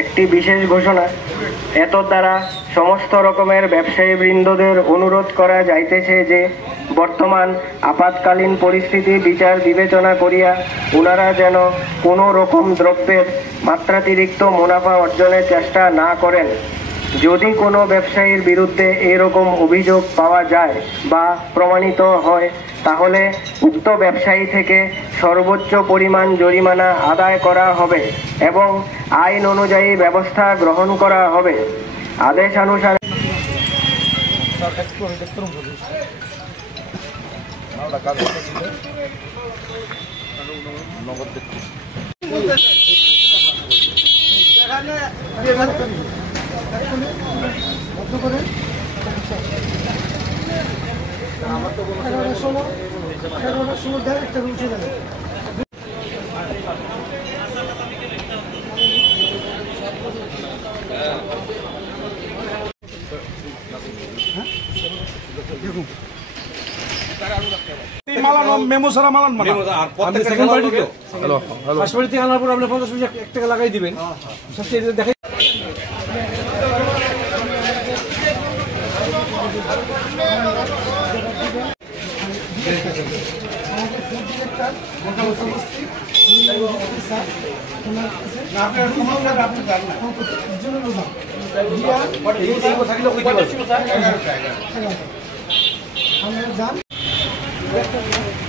একটি বিশেষ ঘোষণা। এত দ্বারা সমস্ত রকমের ব্যবসায়ীবৃন্দদের অনুরোধ করা যাইতেছে যে বর্তমান আপাতকালীন পরিস্থিতি বিচার বিবেচনা করিয়া ওনারা যেন কোনো রকম দ্রব্যের মাত্রাতিরিক্ত মুনাফা অর্জনের চেষ্টা না করেন। যদি কোনো ব্যবসায়ীর বিরুদ্ধে এরকম অভিযোগ পাওয়া যায় বা প্রমাণিত হয় তাহলে উক্ত ব্যবসায়ী থেকে সর্বোচ্চ পরিমাণ জরিমানা আদায় করা হবে এবং আইন অনুযায়ী ব্যবস্থা গ্রহণ করা হবে। আদেশ অনুসারে মেমো সারা মালান মানে আপনি সেকেন্ড পার্টি তো হ্যালো ফার্স্ট পার্টি থেকে আনার পর আপনি 50 টাকা লাগাই দিবেন সবচেয়ে দেখে থাকলে